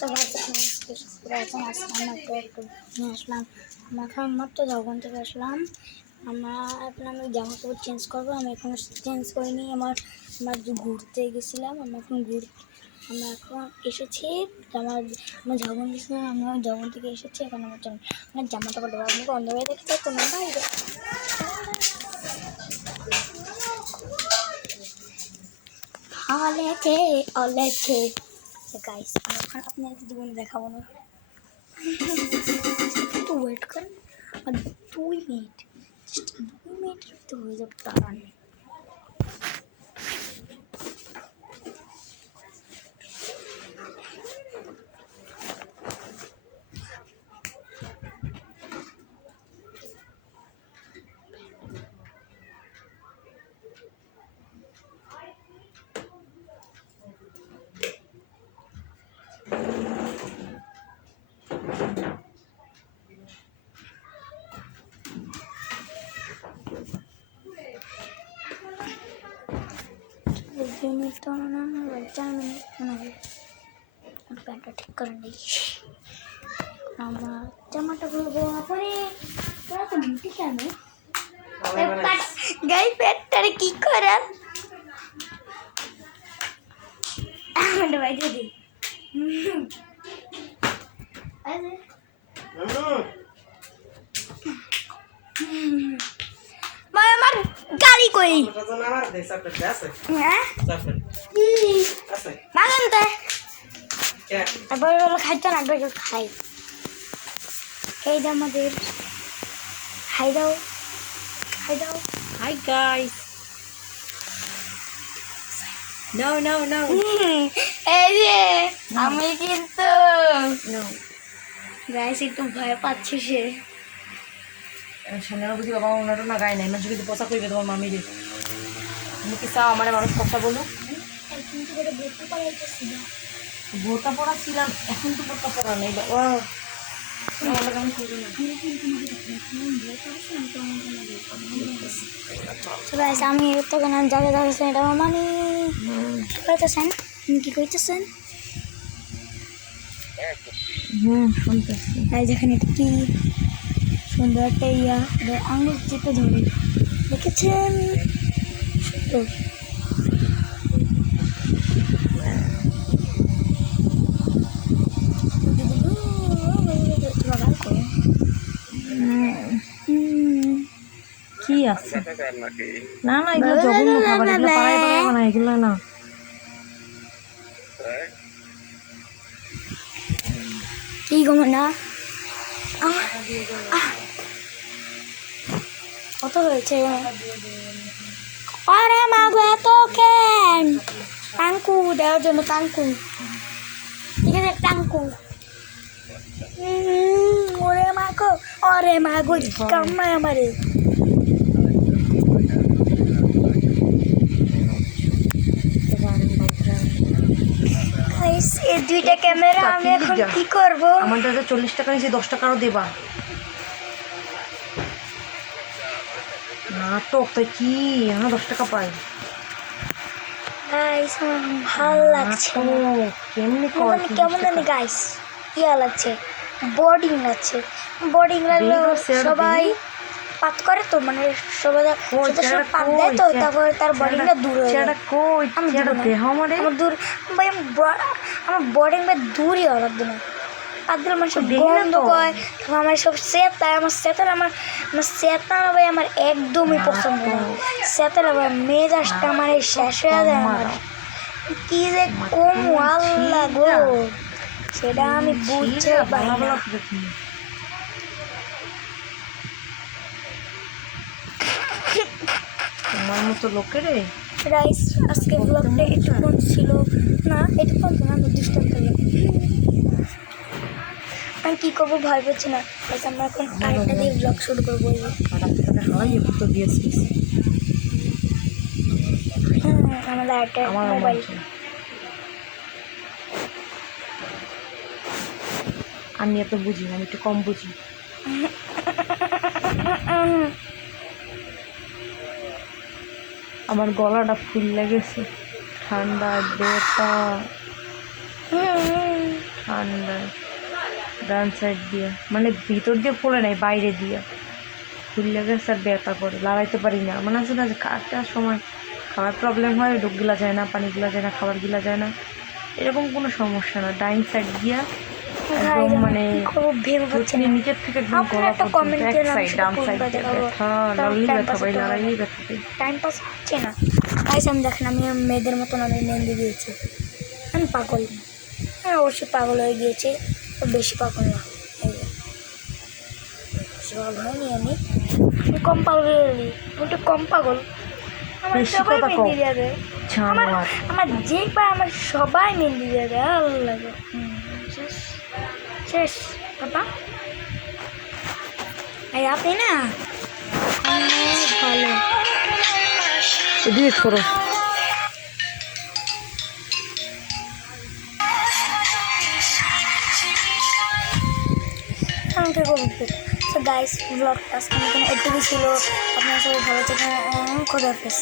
সবাই আছেন আসলাম মাত্র একটু আমরা মাত্র ঝগন থেকে আসলাম। আমরা এখন আমি জামা কাপড় চেঞ্জ করব। আমি এখন চেঞ্জ করিনি। আমার আমার ঘুরতে গেছিলাম, আমরা এখন ঘুর, আমরা এখন এসেছি। আমার আমার ঝগন গেছিলাম আমি আমার ঝগন থেকে এসেছি। এখন আমার জামা, আমার জামাটা পাঠাবো আপনাকে অন্ধ হয়ে দেখতে তো না। বাইরে অলেছে অলেছে গাইস আমি এখন আপনার জীবনে দেখাবো না। একটু ওয়েট করেন, আর দুই মিনিট জাস্ট দুই মিনিটের তো হয়ে যাবে তারা নেই দুই মিনিট তো না না চার মিনিট মনে হয় প্যান্টটা ঠিক করে? নিই আমার জামাটা পরে তোরা তো ডিউটি কেন গাই প্যান্টটারে কি করার আমার বাইরে দিই আমার গাড়ি কই হ্যাঁ মাগান তো একবার বলো খাইতে না একবার খাই। এই দাও আমাদের। খাই দাও। খাই দাও. No, no, no. এই যে আমি কিন্তু. গাইস একটু ভয় পাচ্ছে সে। সামনে বুঝি বাবা ওনারও না গায়ে নাই। মানুষ কিন্তু পোশাক করবে তোমার মামি রে। তুমি কি চাও আমার মানুষ কথা বলো কিন্তু বোরকা পরা ছিলাম এখন তো বোরকা পরা নেই গাইস আমি যাচ্ছেন এটা আমার মানে কি কইতেছেন? আপনি কি এই দেখেন এটা কি? সুন্দর একটা ইয়া আঙুল চেপে ধরে। দেখেছেন? সুন্দর। কি আছে না না এগুলো জঘন্য খাবার এগুলো পাড়ায় পাড়ায় বানায় এগুলো না। কি গো না আহ, আহ। কত হয়েছে আরে মা গো এত কেন টাঙ্কু দেওয়ার জন্য টাঙ্কু ঠিক আছে টাঙ্কু উম, ওরে মা গো ওরে মা গো কামায় আমারে Guys, এই দুইটা ক্যামেরা আমি এখন কি করব? আমার দাদা চল্লিশ টাকা নিয়েছে দশ টাকারও দেবা। নাটক তো কি? আমরা দশ টাকা পাই। গাইস ভালো লাগছে। কেমনি মানে কেমন জানি গাইস ইয়া লাগছে বোর্ডিং লাগছে। বোর্ডিং লাগলে সবাই। পাত করে তো মানে সবাই সাথে সব পাত দেয় তো তারপরে তার বোর্ডিংটা দূর হয়ে যায়। কই? আমি চেয়ারটা দিব না। দেহ আমারে দূর ভাই আমি আমার বোর্ডিংটা দূরই হওয়া লাগবে না পাত দিলে মানুষ দেখি না গন্ধ কয় আমার সব সেতায় আমার সেতার আমার আমার সেতার ভাই আমার একদমই পছন্দ না। সেতার আবার মেজাজটা আমার এই শেষ হয়ে যায় আমার। কি যে কম আল্লাহ গো। সেটা আমি বুঝতে পারি না বালা করে কি। তোমার মতো লোকেরে? রাইস আজকে ব্লগটা এটুকুন ছিল। না এটুকুন তো না আমি আমি কী করব ভয় পাচ্ছি না। বাস আমরা এখন আরেকটা দিয়ে ব্লগ শুরু করব এই। আর রাস্তাটা হালাই দিয়েছিস হুম, আমাদের আরেকটা মোবাইল আমি এত বুঝি আমি একটু কম বুঝি। আমার গলাটা ফুল লেগেছে। ঠান্ডা হুম। ঠান্ডা। ডান সাইড দিয়ে। মানে ভিতর দিয়ে ফোলে নাই, বাইরে দিয়ে। খুললে গেছে আর ব্যথা করে। লাগাইতে পারি না। মনে আছে না যে সময় খাওয়ার প্রবলেম হয় ডুব গিলা যায় না পানি গিলা যায় না খাবার গিলা যায় না। এরকম কোনো সমস্যা না। ডাইন সাইড দিয়া একদম মানে ভেবে পাচ্ছি প্রতিদিন না নিচের থেকে একদম গলা পর্যন্ত এক সাইড আমি ডান সাইড ব্যথা তাও ব্যথা ভাই হতে ব্যথা টাইম পাস হচ্ছে না। গাইস আমি দেখেন আমি মেয়েদের মতন আমি মেহেন্দি দিয়েছি। আমি পাগল হ্যাঁ অবশ্যই পাগল হয়ে গিয়েছে বেশি পাগল না। যে। পাগল হয়নি আমি। আমি কম পাগল হয়ে একটু কম পাগল। আমার সবাই মেহেন্দি দেয় আমার আমার যেই পায় আমার সবাই মেহেন্দি দেয় আল্লাহ শেষ কথা আর আপনি না ভালো ডিলিট করো আমাকে করবে সো গাইস ব্লগটা আজকে এখানে এটুকু ছিল আপনারা সবাই ভালো থাকেন খোদা হাফেজ